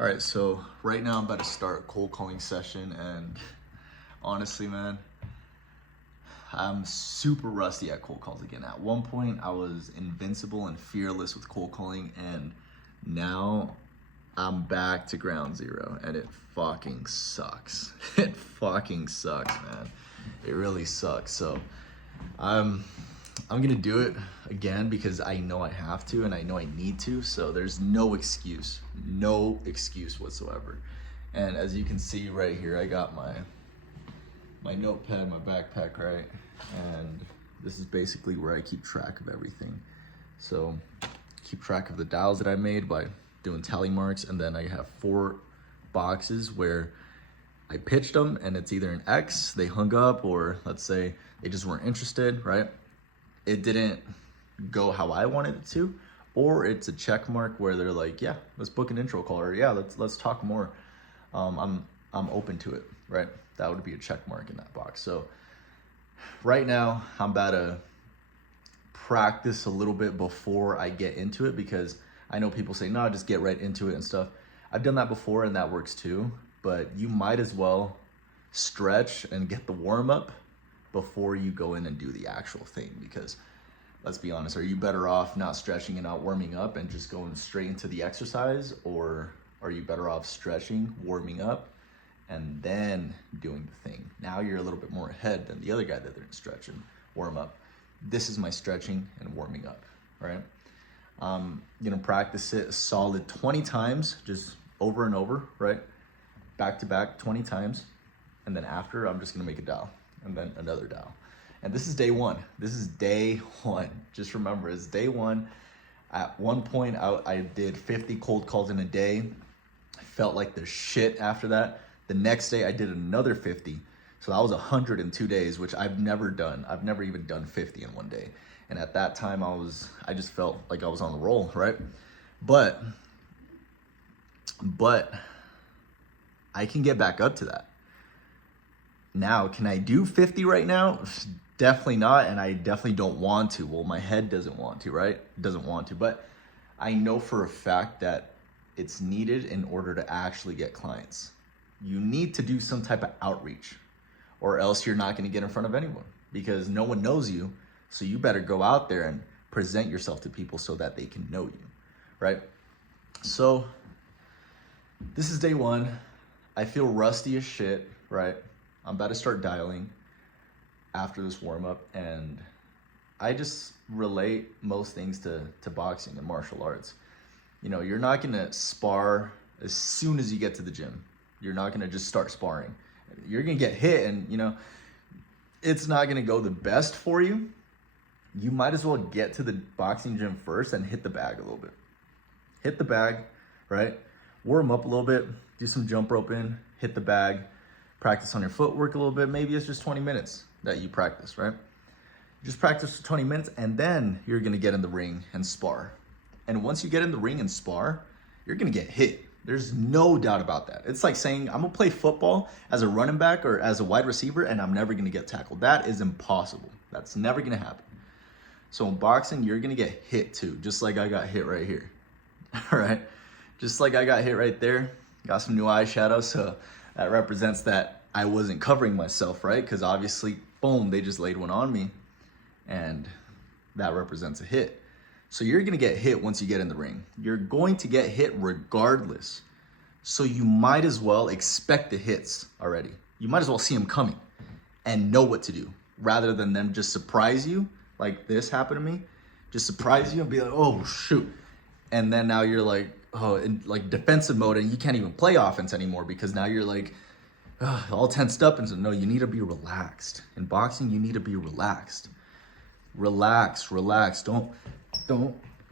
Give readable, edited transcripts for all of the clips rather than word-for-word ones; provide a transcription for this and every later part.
All right, so right now I'm about to start a cold calling session, and honestly, man, I'm super rusty at cold calls again. At one point, I was invincible and fearless with cold calling, and now I'm back to ground zero, and it fucking sucks. It fucking sucks, man. It really sucks. So I'm gonna do it again because I know I have to and I know I need to. So there's no excuse whatsoever. And as you can see right here, I got my notepad, my backpack, right? And this is basically where I keep track of everything. So keep track of the dials that I made by doing tally marks, and then I have 4 boxes where I pitched them and it's either an X, they hung up, or let's say they just weren't interested, right? It didn't go how I wanted it to, or it's a check mark where they're like, yeah, let's book an intro call, or yeah, let's talk more. I'm open to it, right? That would be a check mark in that box. So right now I'm about to practice a little bit before I get into it, because I know people say, no, just get right into it and stuff. I've done that before and that works too, but you might as well stretch and get the warm up before you go in and do the actual thing. Because let's be honest, are you better off not stretching and not warming up and just going straight into the exercise, or are you better off stretching, warming up, and then doing the thing? Now you're a little bit more ahead than the other guy that didn't stretch and warm up. This is my stretching and warming up, right? I'm gonna practice it a solid 20 times, just over and over, right? Back to back 20 times. And then after, I'm just gonna make a dial and then another dial. And this is day one. This is day one. Just remember, it's day one. At one point, I did 50 cold calls in a day. I felt like the shit after that. The next day, I did another 50. So that was 100 in 2 days, which I've never done. I've never even done 50 in one day. And at that time, I just felt like I was on the roll, right? But I can get back up to that. Now, can I do 50 right now? Definitely not, and I definitely don't want to. Well, my head doesn't want to, right? It doesn't want to, but I know for a fact that it's needed in order to actually get clients. You need to do some type of outreach, or else you're not gonna get in front of anyone, because no one knows you. So you better go out there and present yourself to people so that they can know you, right? So this is day one. I feel rusty as shit, right? I'm about to start dialing after this warm up, and I just relate most things to boxing and martial arts. You know, you're not gonna spar as soon as you get to the gym. You're not gonna just start sparring. You're gonna get hit, and you know, it's not gonna go the best for you. You might as well get to the boxing gym first and hit the bag a little bit. Hit the bag, right? Warm up a little bit, do some jump rope in, hit the bag, practice on your footwork a little bit. Maybe it's just 20 minutes that you practice, right? Just practice for 20 minutes, and then you're gonna get in the ring and spar. And once you get in the ring and spar, you're gonna get hit. There's no doubt about that. It's like saying, I'm gonna play football as a running back or as a wide receiver, and I'm never gonna get tackled. That is impossible. That's never gonna happen. So in boxing, you're gonna get hit too, just like I got hit right here. All right? Just like I got hit right there. Got some new eyeshadow, so that represents that I wasn't covering myself, right? Because obviously, boom, they just laid one on me, and that represents a hit. So you're gonna get hit once you get in the ring. You're going to get hit regardless. So you might as well expect the hits already. You might as well see them coming and know what to do, rather than them just surprise you, like this happened to me. Just surprise you and be like, oh, shoot. And then now you're like, oh, in like defensive mode, and you can't even play offense anymore, because now you're like, all tensed up. And so, no, you need to be relaxed. In boxing, you need to be relaxed. Relax. Don't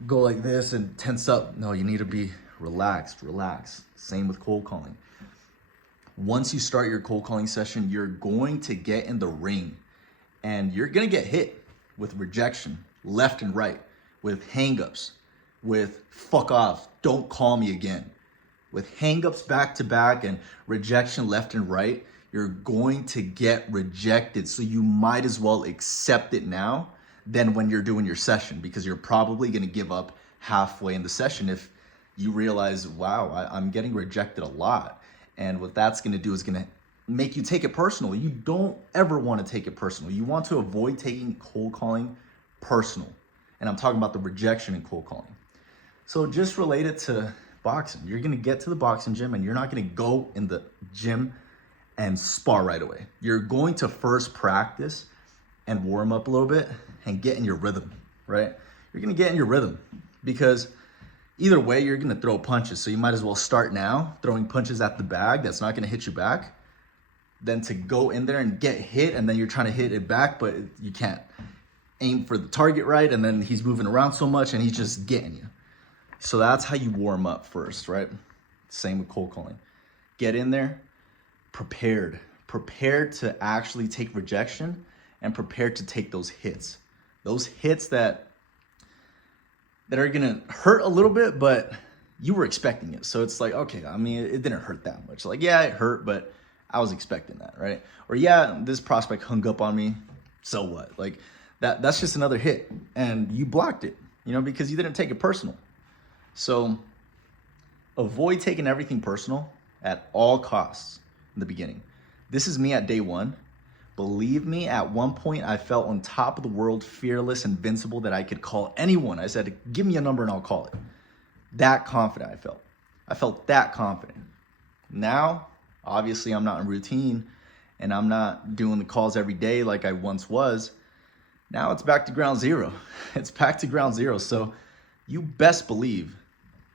go like this and tense up. No, you need to be relaxed. Same with cold calling. Once you start your cold calling session, you're going to get in the ring, and you're gonna get hit with rejection left and right, with hangups, with fuck off, don't call me again, with hangups back to back and rejection left and right. You're going to get rejected. So you might as well accept it now than when you're doing your session, because you're probably going to give up halfway in the session if you realize, wow, I'm getting rejected a lot. And what that's gonna do is gonna make you take it personal. You don't ever wanna take it personal. You want to avoid taking cold calling personal. And I'm talking about the rejection in cold calling. So just relate it to boxing. You're gonna get to the boxing gym and you're not gonna go in the gym and spar right away. You're going to first practice and warm up a little bit and get in your rhythm, right? You're gonna get in your rhythm because either way, you're gonna throw punches. So you might as well start now throwing punches at the bag that's not gonna hit you back than to go in there and get hit and then you're trying to hit it back, but you can't aim for the target right, and then he's moving around so much and he's just getting you. So that's how you warm up first, right? Same with cold calling. Get in there, prepared to actually take rejection and prepared to take those hits that are gonna hurt a little bit, but you were expecting it. So it's like, okay, I mean, it didn't hurt that much. Like, yeah, it hurt, but I was expecting that, right? Or yeah, this prospect hung up on me, so what? Like that's just another hit and you blocked it, because you didn't take it personal. So avoid taking everything personal at all costs in the beginning. This is me at day one. Believe me, at one point I felt on top of the world, fearless, invincible, that I could call anyone. I said, give me a number and I'll call it. That confident I felt. I felt that confident. Now, obviously I'm not in routine and I'm not doing the calls every day like I once was. Now it's back to ground zero. It's back to ground zero. So you best believe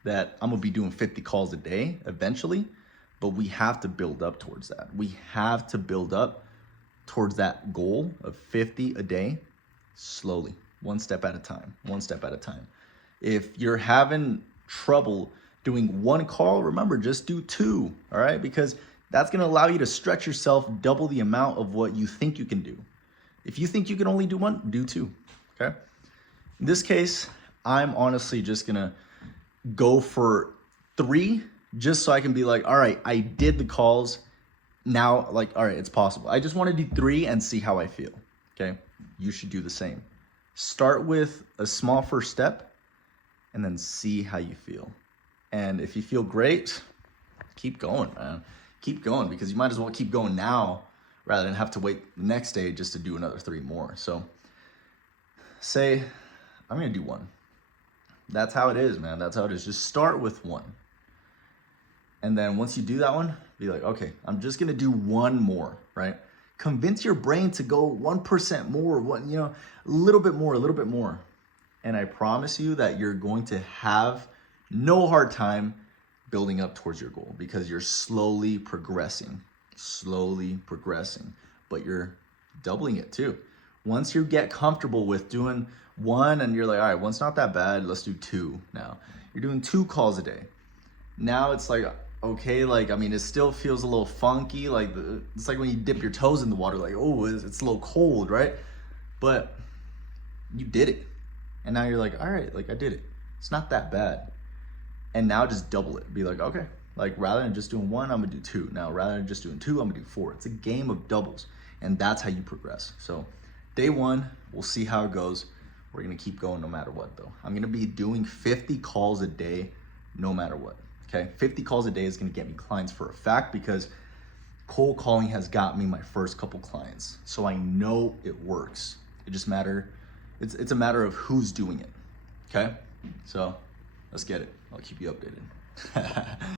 that I'm gonna be doing 50 calls a day eventually, but we have to build up towards that. We have to build up towards that goal of 50 a day slowly, one step at a time, one step at a time. If you're having trouble doing one call, remember, just do two, all right? Because that's gonna allow you to stretch yourself double the amount of what you think you can do. If you think you can only do one, do two, okay? In this case, I'm honestly just gonna go for 3 just so I can be like, all right, I did the calls. Now, like, all right, it's possible. I just want to do 3 and see how I feel, okay? You should do the same. Start with a small first step and then see how you feel. And if you feel great, keep going, man. Keep going, because you might as well keep going now rather than have to wait the next day just to do another 3 more. So say, I'm going to do 1. That's how it is, man. That's how it is. Just start with 1. And then once you do that one, be like, okay, I'm just gonna do 1 more, right? Convince your brain to go 1% more, a little bit more. And I promise you that you're going to have no hard time building up towards your goal because you're slowly progressing, but you're doubling it too. Once you get comfortable with doing 1 and you're like, all right, 1's not that bad, let's do 2 now. You're doing 2 calls a day. Now it's like, okay, like, I mean, it still feels a little funky. Like, it's like when you dip your toes in the water, like, oh, it's a little cold, right? But you did it. And now you're like, all right, like, I did it. It's not that bad. And now just double it. Be like, okay, like, rather than just doing 1, I'm gonna do 2. Now, rather than just doing 2, I'm gonna do 4. It's a game of doubles. And that's how you progress. So day 1, we'll see how it goes. We're gonna keep going no matter what, though. I'm gonna be doing 50 calls a day no matter what. Okay, 50 calls a day is gonna get me clients for a fact because cold calling has got me my first couple clients. So I know it works. It's a matter of who's doing it, okay? So let's get it. I'll keep you updated.